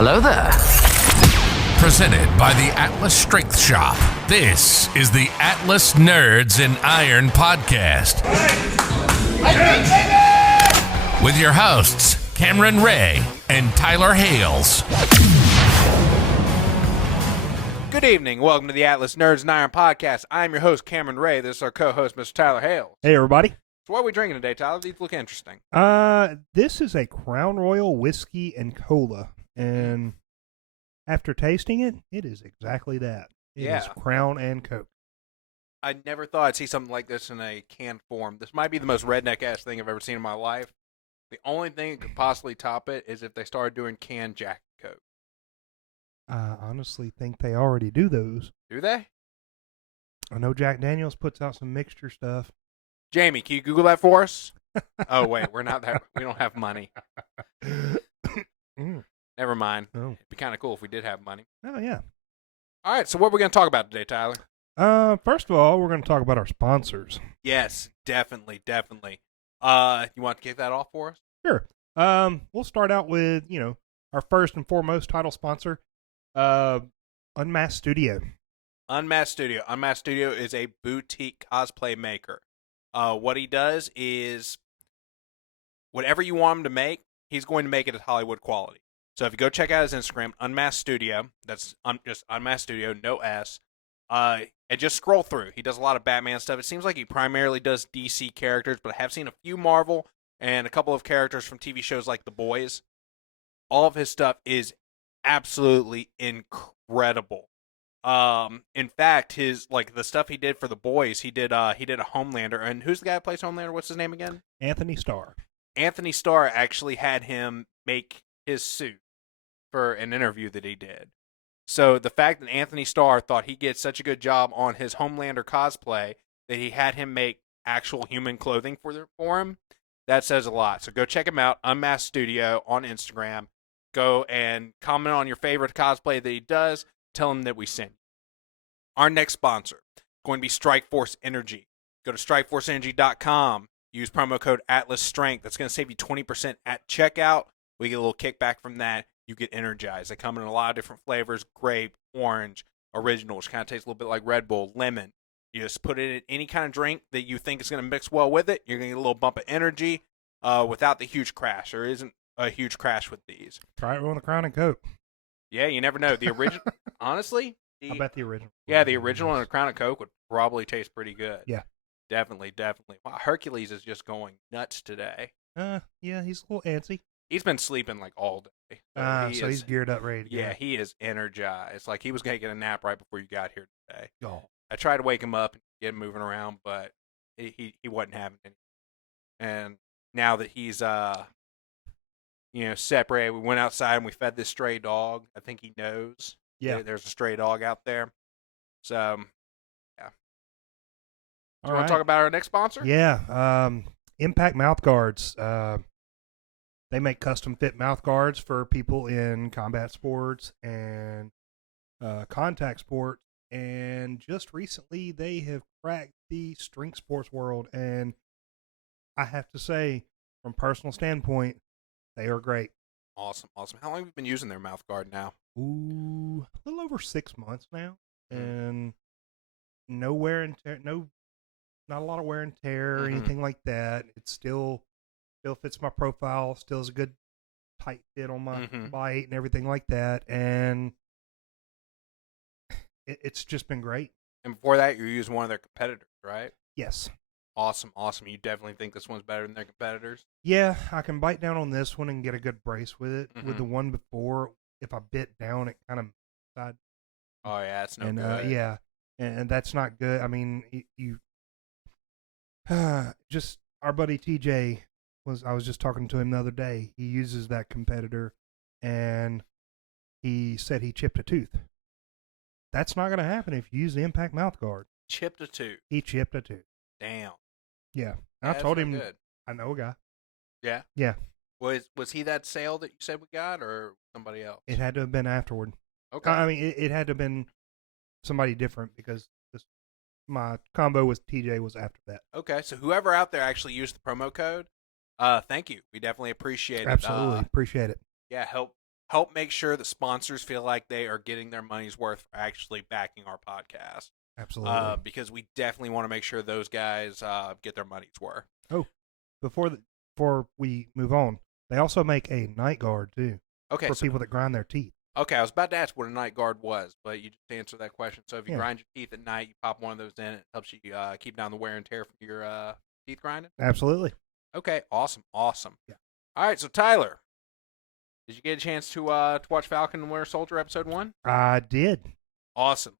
Hello there. Presented by the Atlas Strength Shop. This is the Atlas Nerds in Iron podcast. With your hosts, Cameron Ray and Tyler Hales. Good evening. Welcome to the Atlas Nerds in Iron podcast. I'm your host, Cameron Ray. This is our co-host, Mr. Tyler Hales. Hey, everybody. So what are we drinking today, Tyler? These look interesting. This is a Crown Royal whiskey and cola, and after tasting it, it is exactly that. It is Crown and Coke. I never thought I'd see something like this in a canned form. This might be the most redneck-ass thing I've ever seen in my life. The only thing that could possibly top it is if they started doing canned Jack and Coke. I honestly think they already do those. Do they? I know Jack Daniels puts out some mixture stuff. Jamie, can you Google that for us? Oh, wait, we don't have money. Never mind. Oh. It'd be kind of cool if we did have money. Oh, yeah. All right, so what are we going to talk about today, Tyler? First of all, we're going to talk about our sponsors. Yes, definitely. You want to kick that off for us? Sure. We'll start out with, our first and foremost title sponsor, Unmasked Studio. Unmasked Studio is a boutique cosplay maker. What he does is whatever you want him to make, he's going to make it at Hollywood quality. So if you go check out his Instagram, Unmasked Studio, that's just Unmasked Studio, no S, and just scroll through. He does a lot of Batman stuff. It seems like he primarily does DC characters, but I have seen a few Marvel and a couple of characters from TV shows like The Boys. All of his stuff is absolutely incredible. In fact, the stuff he did for The Boys, he did a Homelander. And who's the guy who plays Homelander? What's his name again? Anthony Starr. Anthony Starr actually had him make his suit for an interview that he did. So the fact that Anthony Starr thought he did such a good job on his Homelander cosplay that he had him make actual human clothing for him, that says a lot. So go check him out, Unmasked Studio on Instagram. Go and comment on your favorite cosplay that he does. Tell him that we sent you. Our next sponsor is going to be Strikeforce Energy. Go to strikeforceenergy.com. Use promo code ATLASSTRENGTH. That's going to save you 20% at checkout. We get a little kickback from that. You get energized. They come in a lot of different flavors: grape, orange, original, which kind of tastes a little bit like Red Bull, lemon. You just put it in any kind of drink that you think is going to mix well with it. You're going to get a little bump of energy without the huge crash. There isn't a huge crash with these. Try it with a Crown and Coke. Yeah, you never know. The original, honestly. I bet the original. Yeah, the original and a Crown of Coke would probably taste pretty good. Yeah. Definitely. Wow, Hercules is just going nuts today. Yeah, he's a little antsy. He's been sleeping like all day. So he's geared up, ready to go. Yeah, he is energized. Like he was going to get a nap right before you got here today. Oh. I tried to wake him up and get him moving around, but he wasn't having any. And now that he's separated, we went outside and we fed this stray dog. I think he knows. Yeah. There's a stray dog out there. So, yeah. Do you want right. to talk about our next sponsor? Yeah. Impact Mouth Guards. They make custom fit mouth guards for people in combat sports and contact sports. And just recently, they have cracked the strength sports world. And I have to say, from personal standpoint, they are great. Awesome. How long have you been using their mouth guard now? Ooh, a little over 6 months now. And no wear and tear, not a lot of wear and tear or anything like that. It still fits my profile, still is a good tight fit on my bite and everything like that. And it's just been great. And before that, you were using one of their competitors, right? Yes. Awesome. You definitely think this one's better than their competitors? Yeah, I can bite down on this one and get a good brace with it. With the one before, if I bit down, it kind of side. Oh, yeah, it's no good. Yeah, and that's not good. I mean, you just our buddy TJ I was just talking to him the other day. He uses that competitor, and he said he chipped a tooth. That's not going to happen if you use the Impact Mouth Guard. Chipped a tooth. He chipped a tooth. Damn. Yeah. Yeah, I told him, good. I know a guy. Yeah? Yeah. Was he that sale that you said we got, or somebody else? It had to have been afterward. Okay. I mean, it had to have been somebody different because my combo with TJ was after that. Okay, so whoever out there actually used the promo code, thank you. We definitely appreciate it. Absolutely. Appreciate it. Yeah, help help make sure the sponsors feel like they are getting their money's worth for actually backing our podcast. Absolutely. Because we definitely want to make sure those guys get their money's worth. Oh, before we move on, they also make a night guard too Okay, for people that grind their teeth. Okay, I was about to ask what a night guard was, but you just answered that question. So if you Yeah. grind your teeth at night, you pop one of those in. It helps you keep down the wear and tear from your teeth grinding. Absolutely. Okay, awesome. Yeah. All right, so Tyler, did you get a chance to watch Falcon and Winter Soldier episode 1? I did. Awesome.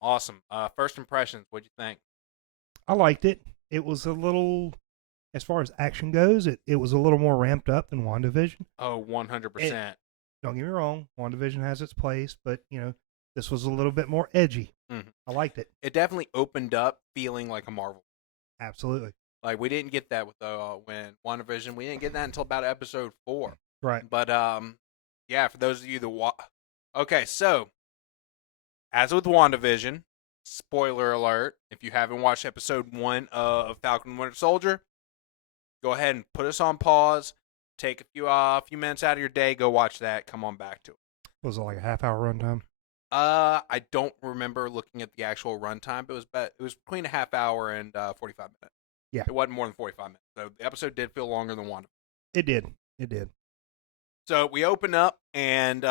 First impressions, what'd you think? I liked it. It was a little, as far as action goes, it was a little more ramped up than WandaVision. Oh, 100%. Don't get me wrong, WandaVision has its place, but this was a little bit more edgy. Mhm. I liked it. It definitely opened up feeling like a Marvel. Absolutely. Like we didn't get that with when WandaVision. We didn't get that until about episode 4. Right. But yeah, for those of you that okay, so as with WandaVision, spoiler alert, if you haven't watched episode 1 of Falcon and Winter Soldier, go ahead and put us on pause. Take a few minutes out of your day, go watch that. Come on back to it. Was it like a half-hour runtime? I don't remember looking at the actual runtime, but it was between a half hour and 45 minutes. Yeah, it wasn't more than 45 minutes. So the episode did feel longer than one. It did. So we open up, and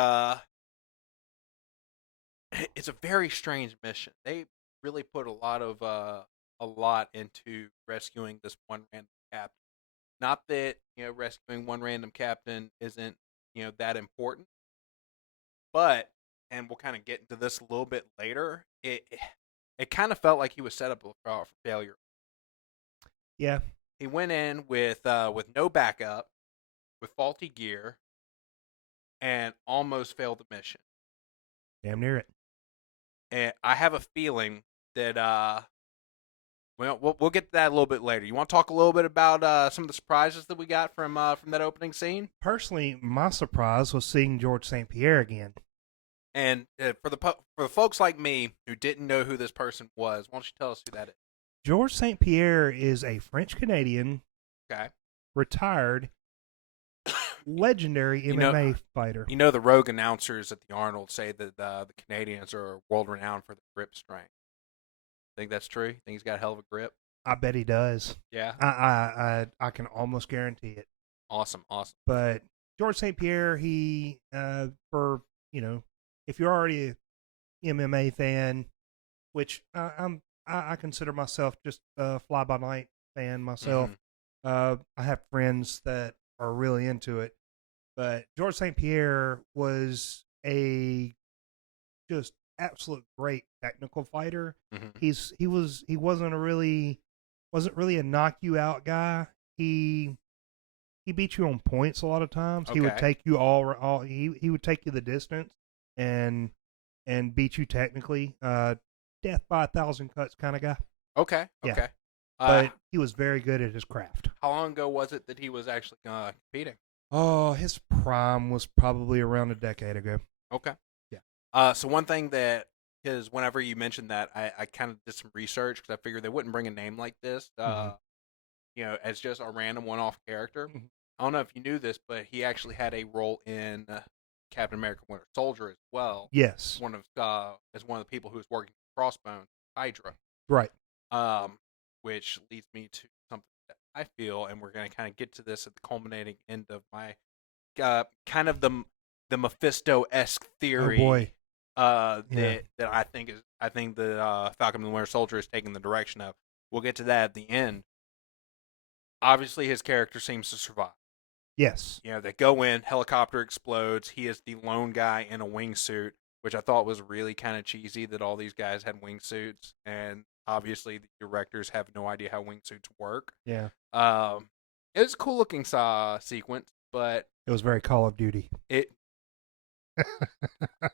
it's a very strange mission. They really put a lot into rescuing this one random captain. Not that rescuing one random captain isn't that important, but and we'll kind of get into this a little bit later. It kind of felt like he was set up for failure. Yeah, he went in with no backup, with faulty gear, and almost failed the mission. damn near it. And I have a feeling that we'll get to that a little bit later. You want to talk a little bit about some of the surprises that we got from that opening scene? Personally, my surprise was seeing George St. Pierre again. And for the folks like me who didn't know who this person was, why don't you tell us who that is? George St. Pierre is a French Canadian, retired, legendary MMA fighter. You know the rogue announcers at the Arnold say that the Canadians are world renowned for their grip strength. Think that's true? Think he's got a hell of a grip? I bet he does. Yeah. I can almost guarantee it. Awesome. But George St. Pierre, he if you're already a MMA fan, which I consider myself just a fly by night fan myself. I have friends that are really into it, but George St. Pierre was a just absolute great technical fighter. He wasn't really a knock you out guy. He beat you on points a lot of times. He would take you he would take you the distance and beat you technically. Death by 1,000 cuts kind of guy. Okay. But he was very good at his craft. How long ago was it that he was actually competing? Oh, his prime was probably around a decade ago. Okay. Yeah. So one thing because whenever you mentioned that, I kind of did some research because I figured they wouldn't bring a name like this, as just a random one-off character. I don't know if you knew this, but he actually had a role in Captain America: Winter Soldier as well. Yes. As one of the people who was working for Crossbones, Hydra. Right. Which leads me to something that I feel, and we're going to kind of get to this at the culminating end of my kind of the Mephisto-esque theory. Oh boy. That I think the Falcon and the Winter Soldier is taking the direction of. We'll get to that at the end. Obviously, his character seems to survive. Yes. They go in, helicopter explodes. He is the lone guy in a wingsuit, which I thought was really kind of cheesy that all these guys had wingsuits, and obviously the directors have no idea how wingsuits work. Yeah. It was a cool looking sequence, but it was very Call of Duty.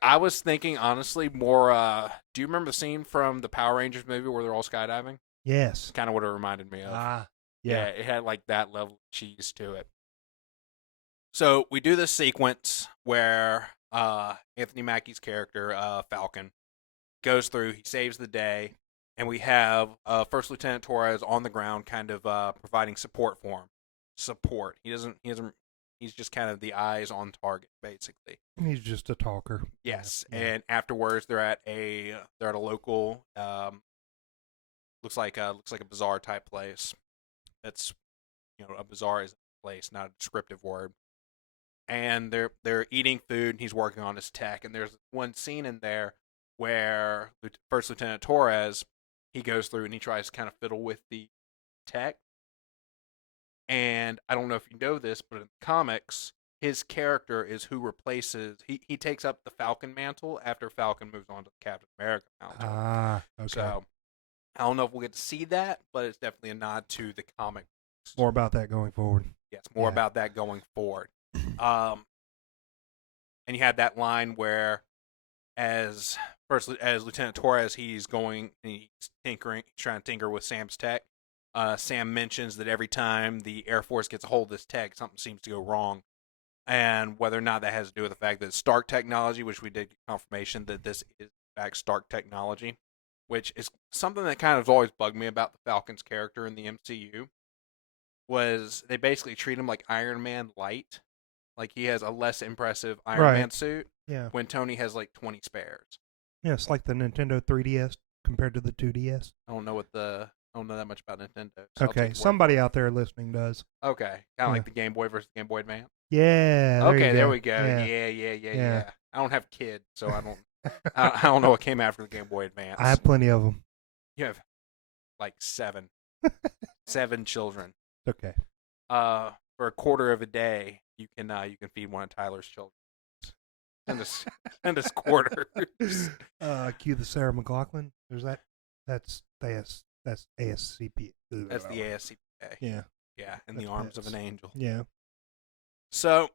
I was thinking honestly more. Do you remember the scene from the Power Rangers movie where they're all skydiving? Yes. Kind of what it reminded me of. Yeah. It had like that level of cheese to it. So we do this sequence where Anthony Mackie's character, Falcon, goes through. He saves the day, and we have First Lieutenant Torres on the ground, kind of providing support for him. Support. He doesn't He's just kind of the eyes on target, basically. He's just a talker. Yes, Yeah. and afterwards they're at a local looks like a bazaar type place. That's a bazaar is a place, not a descriptive word. And they're eating food, and he's working on his tech. And there's one scene in there where First Lieutenant Torres, he goes through and he tries to kind of fiddle with the tech. And I don't know if you know this, but in the comics, his character is who replaces. He takes up the Falcon mantle after Falcon moves on to the Captain America mantle. Ah, okay. So I don't know if we'll get to see that, but it's definitely a nod to the comic. More about that going forward. Yes, more about that going forward. And you had that line where, as Lieutenant Torres, he's trying to tinker with Sam's tech. Sam mentions that every time the Air Force gets a hold of this tech, something seems to go wrong. And whether or not that has to do with the fact that it's Stark technology, which we did get confirmation that this is in fact Stark technology, which is something that kind of always bugged me about the Falcon's character in the MCU, was they basically treat him like Iron Man light. Like he has a less impressive Iron Man suit when Tony has like 20 spares. Yeah, it's like the Nintendo 3DS compared to the 2DS. I don't know that much about Nintendo. So okay, somebody out there listening does. Okay, kind of like the Game Boy versus Game Boy Advance. Yeah. Okay, there we go. Yeah. I don't have kids, so I don't. I don't know what came after the Game Boy Advance. I have plenty of them. You have like 7 children. Okay. For a quarter of a day, you can feed one of Tyler's children. Send us quarters. Cue the Sarah McLachlan. There's that. That's ASCP. That's the ASCPA. Yeah. Yeah, in the arms of an angel. Yeah. So,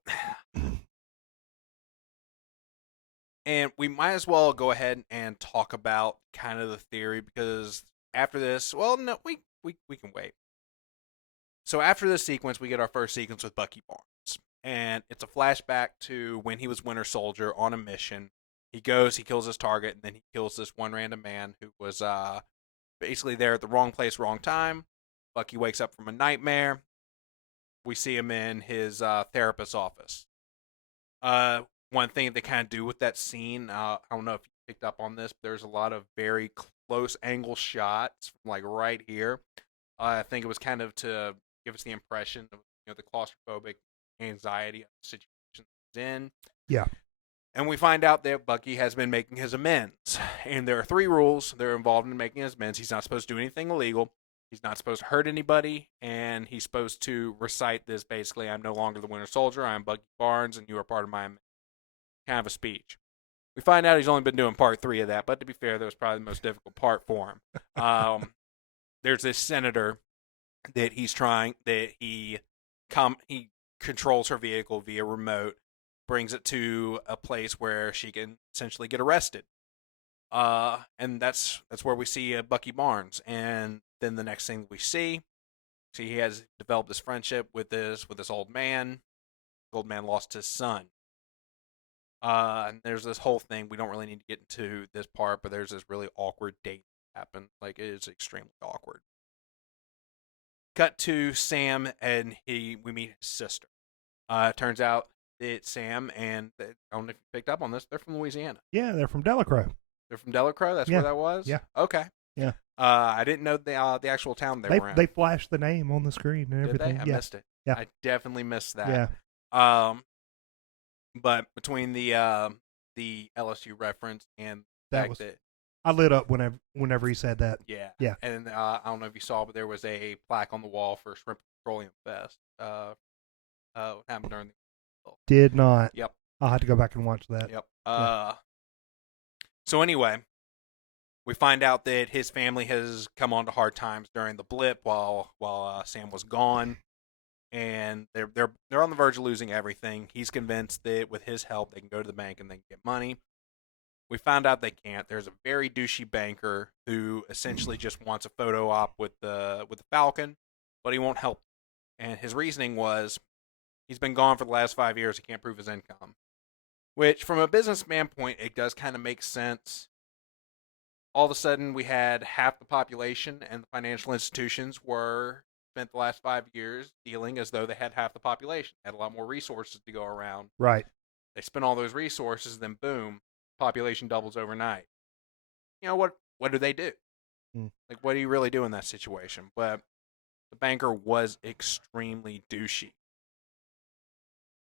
and we might as well go ahead and talk about kind of the theory, because after this, well, no, we can wait. So after this sequence, we get our first sequence with Bucky Barnes, and it's a flashback to when he was Winter Soldier on a mission. He goes, he kills his target, and then he kills this one random man who was basically there at the wrong place, wrong time. Bucky wakes up from a nightmare. We see him in his therapist's office. One thing they kind of do with that scene, I don't know if you picked up on this, but there's a lot of very close angle shots from like right here. I think it was kind of to give us the impression of the claustrophobic anxiety of the situation he's in. Yeah. And we find out that Bucky has been making his amends. And there are 3 rules that are involved in making his amends. He's not supposed to do anything illegal. He's not supposed to hurt anybody. And he's supposed to recite this, basically, I'm no longer the Winter Soldier. I'm Bucky Barnes, and you are part of my amends. Kind of a speech. We find out he's only been doing part 3 of that. But to be fair, that was probably the most difficult part for him. There's this senator that he controls her vehicle via remote, brings it to a place where she can essentially get arrested. And that's where we see Bucky Barnes. And then the next thing we see he has developed this friendship with this old man. The old man lost his son. And there's this whole thing. We don't really need to get into this part, but there's this really awkward date that happened. Like, it is extremely awkward. Cut to Sam, and we meet his sister. Turns out it's Sam, and I don't know if you picked up on this. They're from Louisiana. Yeah, they're from Delacroix. They're from Delacroix? That's where that was? Yeah. Okay. Yeah. I didn't know the actual town they were in. They flashed the name on the screen and everything. Did they? I missed it. Yeah. I definitely missed that. Yeah. But between the LSU reference and the fact that I lit up whenever he said that. Yeah. Yeah. And I don't know if you saw, but there was a plaque on the wall for Shrimp Petroleum Fest. What happened during the Did not. Yep. I'll have to go back and watch that. Yep. So anyway, we find out that his family has come on to hard times during the blip while Sam was gone, and they're on the verge of losing everything. He's convinced that with his help they can go to the bank and they can get money. We found out they can't. There's a very douchey banker who essentially just wants a photo op with the Falcon, but he won't help. And his reasoning was he's been gone for the last 5 years. He can't prove his income, which from a business standpoint, it does kind of make sense. All of a sudden, we had half the population and the financial institutions were spent the last 5 years dealing as though they had half the population, had a lot more resources to go around. Right. They spend all those resources, then boom, population doubles overnight. You know what do they do? Like, what do you really do in that situation? But the banker was extremely douchey.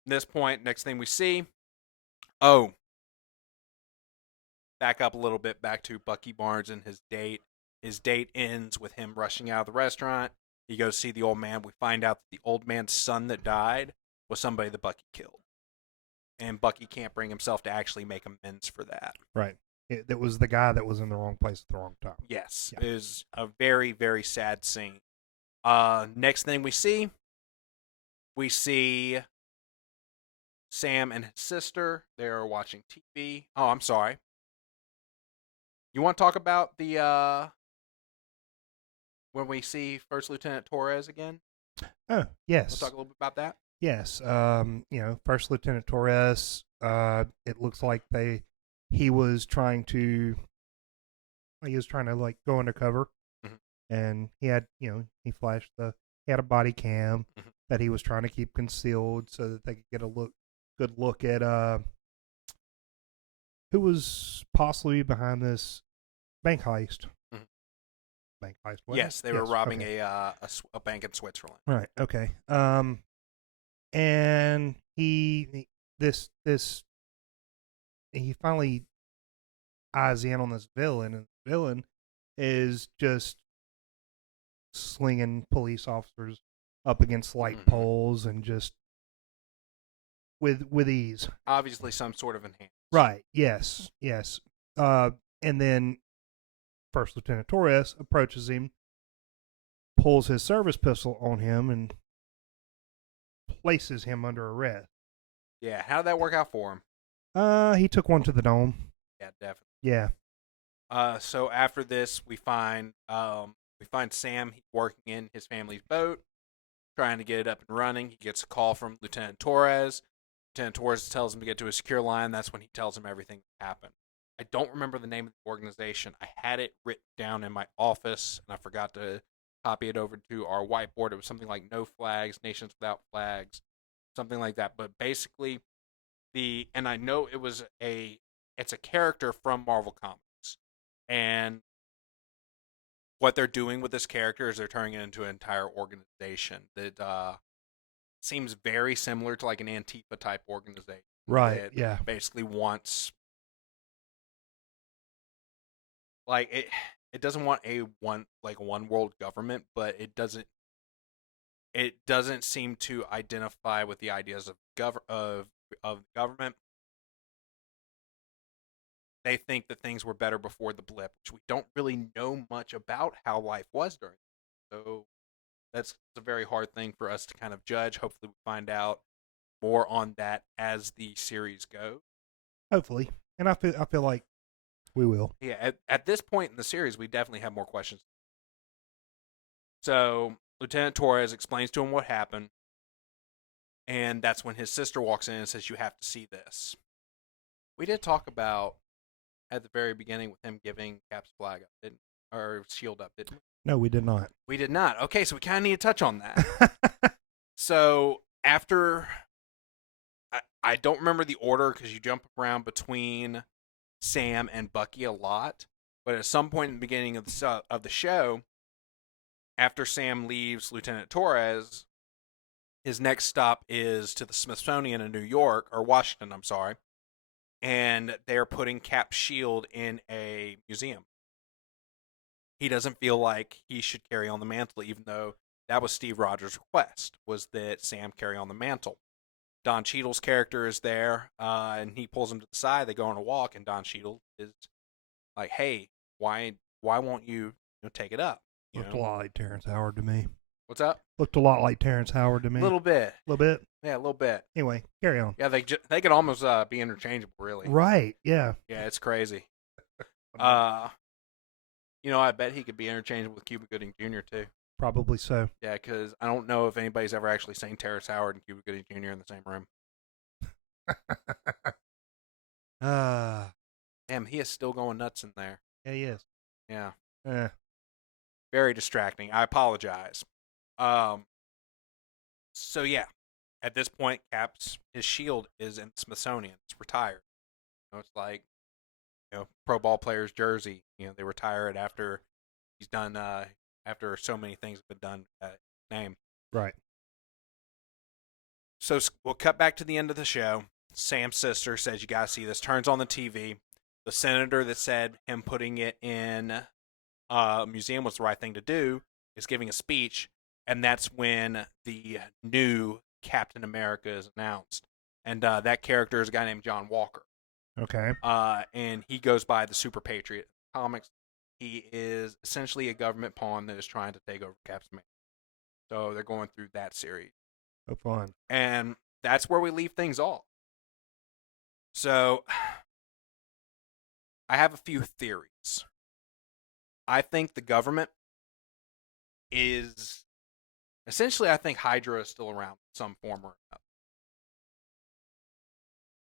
At this point, next thing we see, back up a little bit, back to Bucky Barnes and his date. His date ends with him rushing out of the restaurant. He goes to see the old man. We find out that the old man's son that died was somebody that Bucky killed. And Bucky can't bring himself to actually make amends for that. Right. It was the guy that was in the wrong place at the wrong time. Yes. Yeah. It is a very, very sad scene. Next thing we see Sam and his sister. They're watching TV. Oh, I'm sorry. You want to talk about the when we see First Lieutenant Torres again? Oh, yes. We'll talk a little bit about that. Yes. First Lieutenant Torres, it looks like he was trying to like go undercover, and he had, he had a body cam that he was trying to keep concealed so that they could get a good look at who was possibly behind this bank heist. Bank heist. Yes, they were robbing a bank in Switzerland. Right. Okay. And he finally eyes in on this villain, and the villain is just slinging police officers up against light poles and just with ease. Obviously, some sort of enhancement. Right. Yes. Yes. And then First Lieutenant Torres approaches him, pulls his service pistol on him, and places him under arrest. Yeah. How did that work out for him? He took one to the dome. Yeah, definitely. Yeah. So after this, we find Sam working in his family's boat, trying to get it up and running. He gets a call from Lieutenant Torres. Lieutenant Torres tells him to get to a secure line. That's when he tells him everything that happened. I don't remember the name of the organization. I had it written down in my office, and I forgot to copy it over to our whiteboard. It was something like No Flags, Nations Without Flags, something like that. But basically, and I know it's a character from Marvel Comics, and what they're doing with this character is they're turning it into an entire organization that seems very similar to like an Antifa type organization. Right. Yeah. Basically wants like it doesn't want one world government, but it doesn't seem to identify with the ideas of government. They think that things were better before the blip, which we don't really know much about how life was during. So that's a very hard thing for us to kind of judge. Hopefully we find out more on that as the series goes. Hopefully. And I feel like we will. Yeah, at this point in the series, we definitely have more questions. So Lieutenant Torres explains to him what happened, and that's when his sister walks in and says, "You have to see this." We did talk about at the very beginning with him giving Cap's flag up, or shield up, didn't we? No, we did not. We did not. Okay, so we kind of need to touch on that. So after, I don't remember the order because you jump around between Sam and Bucky a lot, but at some point in the beginning of the show, after Sam leaves Lieutenant Torres, his next stop is to the Smithsonian in New York, or Washington, I'm sorry, and they're putting Cap's shield in a museum. He doesn't feel like he should carry on the mantle, even though that was Steve Rogers' request, was that Sam carry on the mantle. Don Cheadle's character is there, and he pulls him to the side. They go on a walk, and Don Cheadle is like, "Hey, why won't you take it up?" Looked a lot like Terrence Howard to me. What's up? Looked a lot like Terrence Howard to me. A little bit. A little bit? Yeah, a little bit. Anyway, carry on. Yeah, they could almost be interchangeable, really. Right, yeah. Yeah, it's crazy. I bet he could be interchangeable with Cuba Gooding Jr., too. Probably so. Yeah, because I don't know if anybody's ever actually seen Terrence Howard and Cuba Gooding Jr. in the same room. Damn, he is still going nuts in there. Yeah, he is. Yeah. Eh. Very distracting. I apologize. Um. So yeah, at this point, Cap's his shield is in Smithsonian. It's retired. It's like pro ball player's jersey. They retire it after he's done. After so many things have been done at his name. Right. So we'll cut back to the end of the show. Sam's sister says, "You gotta see this." Turns on the TV. The senator that said him putting it in a museum was the right thing to do is giving a speech, and that's when the new Captain America is announced. And that character is a guy named John Walker. Okay. And he goes by the Super Patriot comics. He is essentially a government pawn that is trying to take over Cap's America. So they're going through that series. So fun. And that's where we leave things off. So I have a few theories. I think the government is essentially, I think Hydra is still around in some form or another.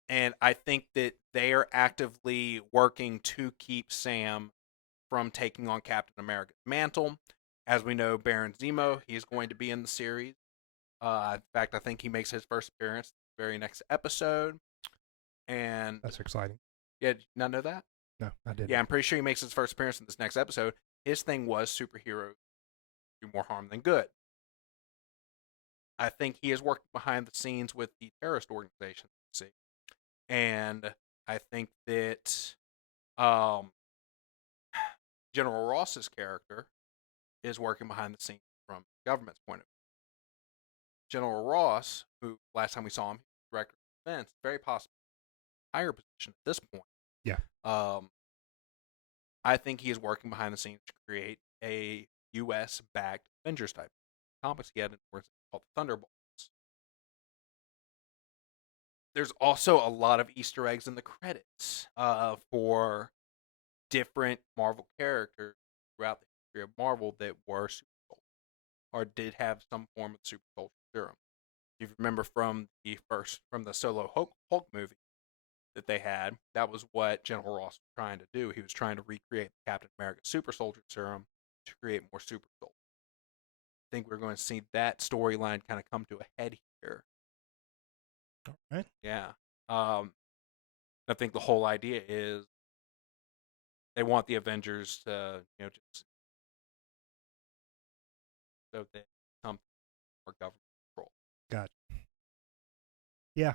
And I think that they are actively working to keep Sam from taking on Captain America's mantle. As we know, Baron Zemo, he is going to be in the series. In fact, I think he makes his first appearance the very next episode. And that's exciting. Yeah, did you not know that? No, I didn't. Yeah, I'm pretty sure he makes his first appearance in this next episode. His thing was superheroes do more harm than good. I think he is working behind the scenes with the terrorist organization. And I think that General Ross's character is working behind the scenes from the government's point of view. General Ross, who last time we saw him, director of defense, very possibly higher position at this point. Yeah. I think he is working behind the scenes to create a U.S.-backed Avengers type comics he had in words called the Thunderbolts. There's also a lot of Easter eggs in the credits for different Marvel characters throughout the history of Marvel that were super soldiers or did have some form of super soldier serum. If you remember from the solo Hulk movie that they had, that was what General Ross was trying to do. He was trying to recreate Captain America's super soldier serum to create more super soldiers. I think we're going to see that storyline kind of come to a head here. All right. Yeah. I think the whole idea is they want the Avengers to, just so that something more government control. Gotcha. Yeah.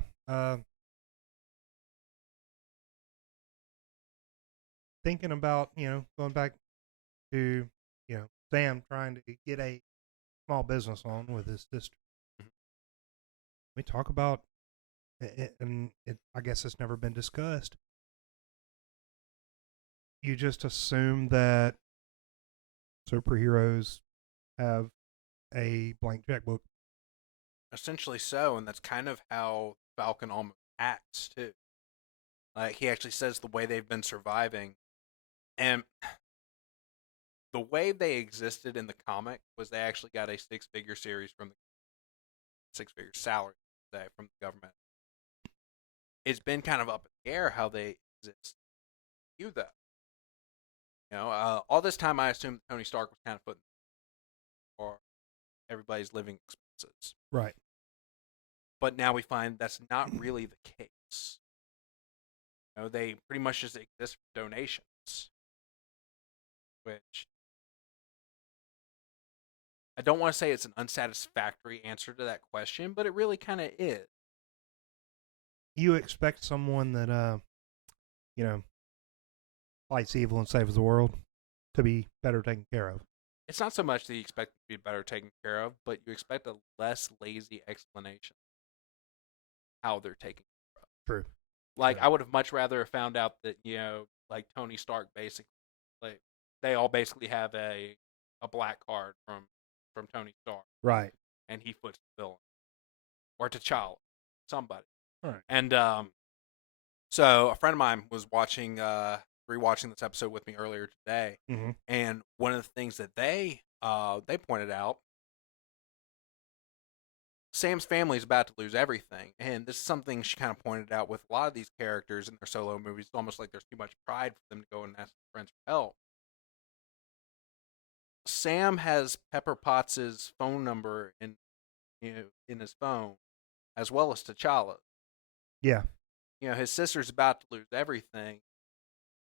Thinking about, going back to, Sam trying to get a small business on with his sister. Mhm. We talk about it, and I guess it's never been discussed. You just assume that superheroes have a blank checkbook. Essentially so, and that's kind of how Falcon almost acts too. Like he actually says the way they've been surviving, and the way they existed in the comic was they actually got a six-figure series from the six-figure salary from the government. It's been kind of up in the air how they exist. You though, all this time I assumed Tony Stark was kind of putting for everybody's living expenses. Right. But now we find that's not really the case. They pretty much just exist for donations, which I don't want to say it's an unsatisfactory answer to that question, but it really kind of is. You expect someone that, fights evil and saves the world to be better taken care of. It's not so much that you expect to be better taken care of, but you expect a less lazy explanation how they're taken care of. True. Like, True. I would have much rather have found out that, like Tony Stark basically, like, they all basically have a black card from Tony Stark. Right. And he foots the villain. Or T'Challa. Somebody. Right. And so a friend of mine was rewatching this episode with me earlier today, mm-hmm. and one of the things that they pointed out, Sam's family is about to lose everything, and this is something she kind of pointed out with a lot of these characters in their solo movies. It's almost like there's too much pride for them to go and ask their friends for help. Sam has Pepper Potts's phone number in his phone, as well as T'Challa. Yeah. His sister's about to lose everything,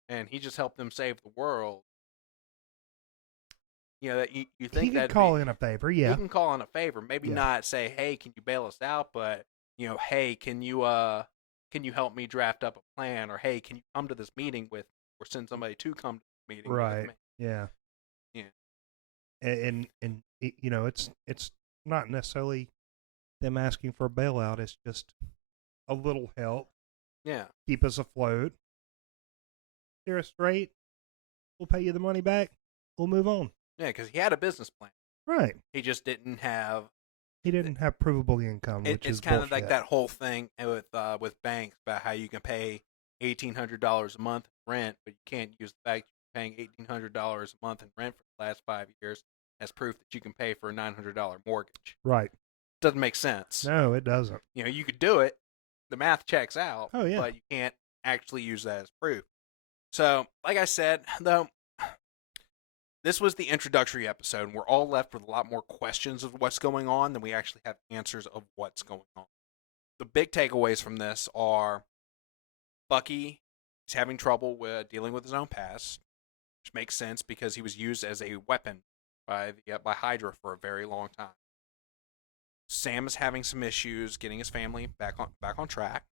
and he just helped them save the world. That you think he could that'd call be, in a favor. he Yeah. can call in a favor. Maybe Yeah. not say, "Hey, can you bail us out?" But hey, can you help me draft up a plan? Or hey, can you come to this meeting with, or send somebody to come to the meeting Right. with me? Yeah. Yeah. And it's not necessarily them asking for a bailout. It's just a little help. Yeah. Keep us afloat. Steer us straight. We'll pay you the money back. We'll move on. Yeah, because he had a business plan. Right. He just didn't have. He didn't have provable income, which It's is kind bullshit. of like that whole thing with banks about how you can pay $1,800 a month in rent, but you can't use the fact you're paying $1,800 a month in rent for the last 5 years as proof that you can pay for a $900 mortgage. Right. Doesn't make sense. No, it doesn't. You could do it. The math checks out. Oh, yeah. But you can't actually use that as proof. So, like I said, though, this was the introductory episode, and we're all left with a lot more questions of what's going on than we actually have answers of what's going on. The big takeaways from this are Bucky is having trouble with dealing with his own past, which makes sense because he was used as a weapon by Hydra for a very long time. Sam is having some issues getting his family back on track.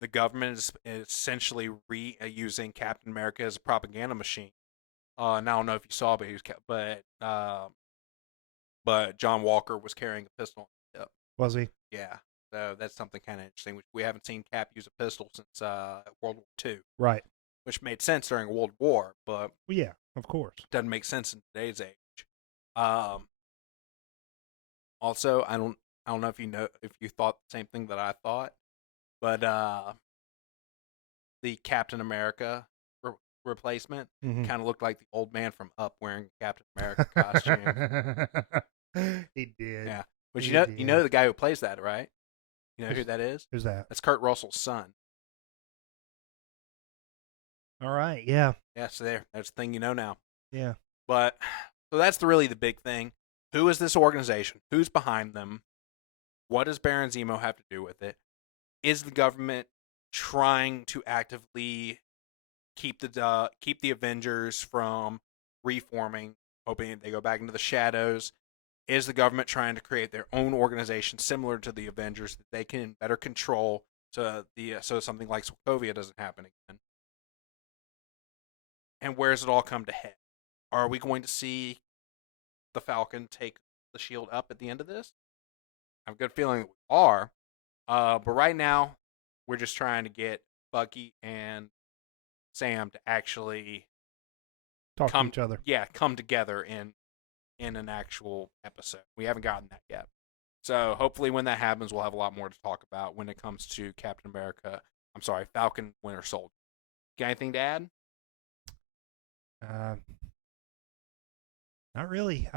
The government is essentially reusing Captain America as a propaganda machine. And I don't know if you saw, but John Walker was carrying a pistol. Yep. Was he? Yeah. So that's something kind of interesting. Which we haven't seen Cap use a pistol since World War II. Right. Which made sense during World War, but well, yeah, of course, doesn't make sense in today's age. Also, I don't know if you thought the same thing that I thought, but the Captain America replacement kind of looked like the old man from Up wearing a Captain America costume. He did. Yeah, but you know the guy who plays that, right? You know who that is? Who's that? That's Kurt Russell's son. All right. Yeah. Yeah. So that's the thing you know now. Yeah. But so that's really the big thing. Who is this organization? Who's behind them? What does Baron Zemo have to do with it? Is the government trying to actively keep the Avengers from reforming, hoping they go back into the shadows? Is the government trying to create their own organization similar to the Avengers that they can better control so something like Sokovia doesn't happen again? And where does it all come to head? Are we going to see the Falcon take the shield up at the end of this? I have a good feeling that we are. But right now, we're just trying to get Bucky and Sam to actually talk to each other. Yeah, come together in an actual episode. We haven't gotten that yet. So hopefully when that happens, we'll have a lot more to talk about when it comes to Falcon Winter Soldier. Got anything to add? Not really.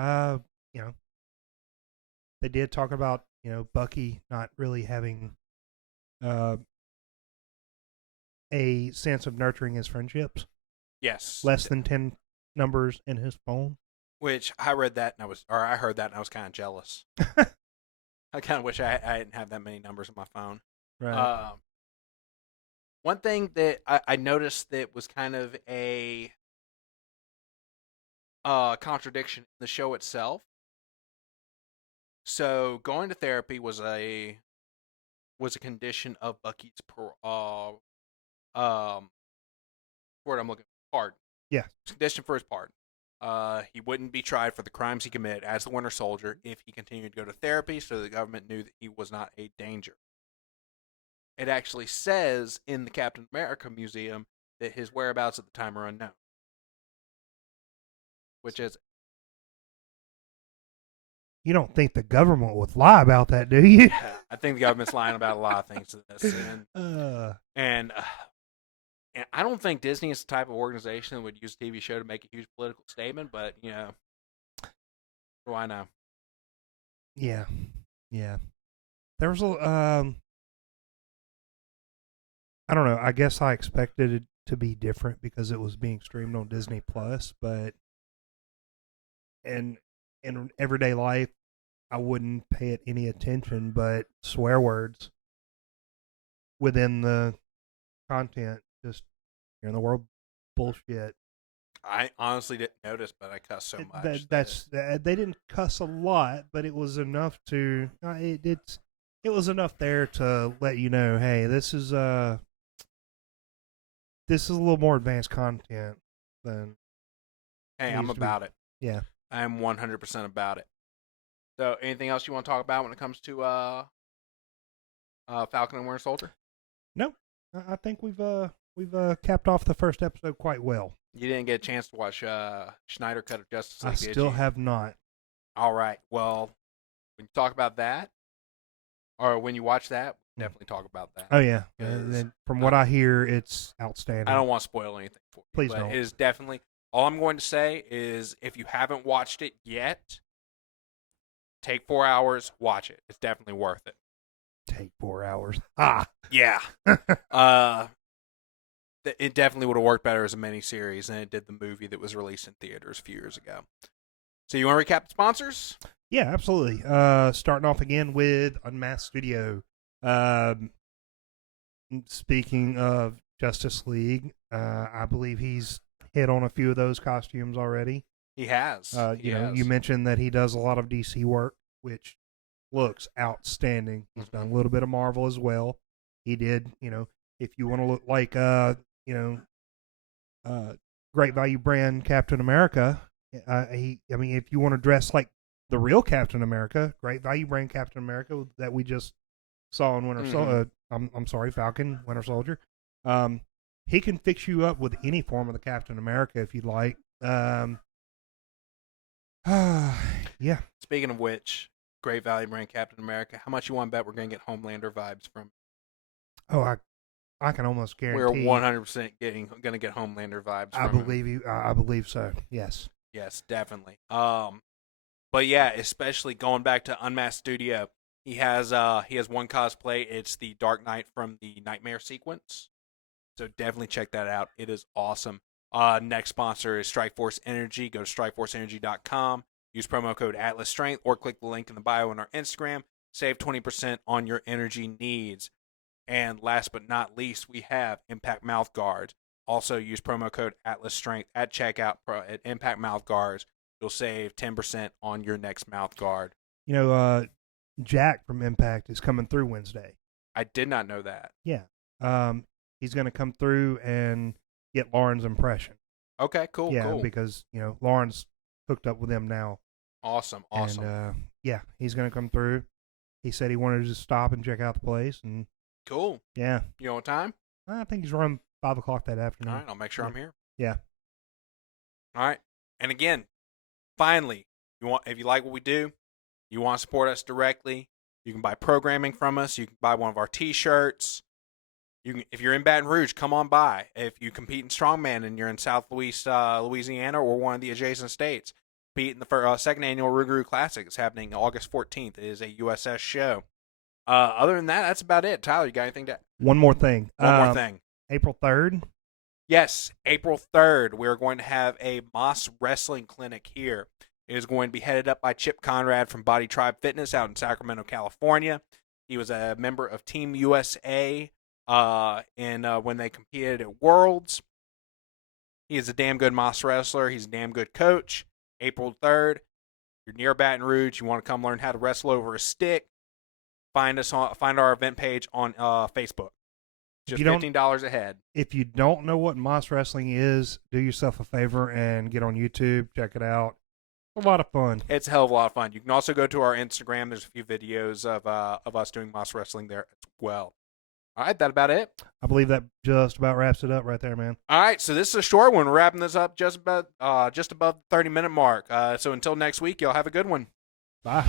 They did talk about, Bucky not really having a sense of nurturing his friendships. Yes. Less than 10 numbers in his phone. Which I heard that and I was kind of jealous. I kind of wish I didn't have that many numbers on my phone. Right. One thing that I noticed that was kind of a contradiction in the show itself. So going to therapy was a condition of Bucky's word I'm looking for, pardon. Yeah. Condition for his pardon. He wouldn't be tried for the crimes he committed as the Winter Soldier if he continued to go to therapy, so the government knew that he was not a danger. It actually says in the Captain America Museum that his whereabouts at the time are unknown. Which is... You don't think the government would lie about that, do you? I think the government's lying about a lot of things to this. And I don't think Disney is the type of organization that would use a TV show to make a huge political statement, but, what do I know? Yeah. Yeah. There was I don't know. I guess I expected it to be different because it was being streamed on Disney Plus, but and in everyday life, I wouldn't pay it any attention, but swear words within the content, just hearing the word bullshit. I honestly didn't notice, but I cuss so much. They didn't cuss a lot, but it was enough to it was enough there to let you know, hey, this is a little more advanced content than. Hey, I'm about it. Yeah, I am 100% about it. So, anything else you want to talk about when it comes to Falcon and Winter Soldier? No, I think we've capped off the first episode quite well. You didn't get a chance to watch Schneider Cut of Justice League, I still have not. All right. Well, when you talk about that, or when you watch that, definitely talk about that. Oh yeah, and from what I hear, it's outstanding. I don't want to spoil anything for you. Please but don't. It is definitely. All I'm going to say is, if you haven't watched it yet, take 4 hours, watch it. It's definitely worth it. Take 4 hours. Yeah. It definitely would have worked better as a miniseries than it did the movie that was released in theaters a few years ago. So you want to recap the sponsors? Yeah, absolutely. Starting off again with Unmasked Studio. Speaking of Justice League, I believe he's hit on a few of those costumes already. He has. You mentioned that he does a lot of DC work, which looks outstanding. He's done a little bit of Marvel as well. He did, if you want to look like, Great Value brand Captain America, if you want to dress like the real Captain America, Great Value brand Captain America that we just saw in Winter Soldier, Falcon, Winter Soldier. He can fix you up with any form of the Captain America if you'd like. Yeah. Speaking of which, Great Value brand Captain America, how much you want to bet we're going to get Homelander vibes from? Oh, I can almost guarantee. We're 100% going to get Homelander vibes from I believe you. I believe so. Yes. Yes, definitely. But yeah, especially going back to Unmasked Studio, he has one cosplay. It's the Dark Knight from the Nightmare sequence. So definitely check that out. It is awesome. Next sponsor is Strikeforce Energy. Go to strikeforceenergy.com. Use promo code AtlasStrength or click the link in the bio on our Instagram. Save 20% on your energy needs. And last but not least, we have Impact Mouth Guards. Also use promo code AtlasStrength at checkout at Impact Mouth Guards. You'll save 10% on your next mouth guard. Jack from Impact is coming through Wednesday. I did not know that. Yeah. He's going to come through and get Lauren's impression. Okay, cool, yeah, cool. Because, Lauren's hooked up with him now. Awesome. And, he's going to come through. He said he wanted to just stop and check out the place. And cool. Yeah. You know what time? I think he's running 5 o'clock that afternoon. All right, I'll make sure I'm here. Yeah. All right. And again, finally, if you like what we do, you want to support us directly, you can buy programming from us. You can buy one of our T-shirts. If you're in Baton Rouge, come on by. If you compete in Strongman and you're in South Louisiana or one of the adjacent states, compete in the second annual Rougarou Classic. It's happening August 14th. It is a USS show. Other than that, that's about it. Tyler, you got anything to add? One more thing. April 3rd? Yes, April 3rd. We're going to have a Moss Wrestling Clinic here. It is going to be headed up by Chip Conrad from Body Tribe Fitness out in Sacramento, California. He was a member of Team USA when they competed at Worlds. He is a damn good Moss wrestler. He's a damn good coach. April 3rd. You're near Baton Rouge. You want to come learn how to wrestle over a stick. Find our event page on Facebook. Just $15 a head. If you don't know what Moss Wrestling is, do yourself a favor and get on YouTube. Check it out. It's a lot of fun. It's a hell of a lot of fun. You can also go to our Instagram. There's a few videos of us doing Moss Wrestling there as well. All right, that about it? I believe that just about wraps it up right there, man. All right, so this is a short one. We're wrapping this up just above the 30-minute mark. So until next week, y'all have a good one. Bye.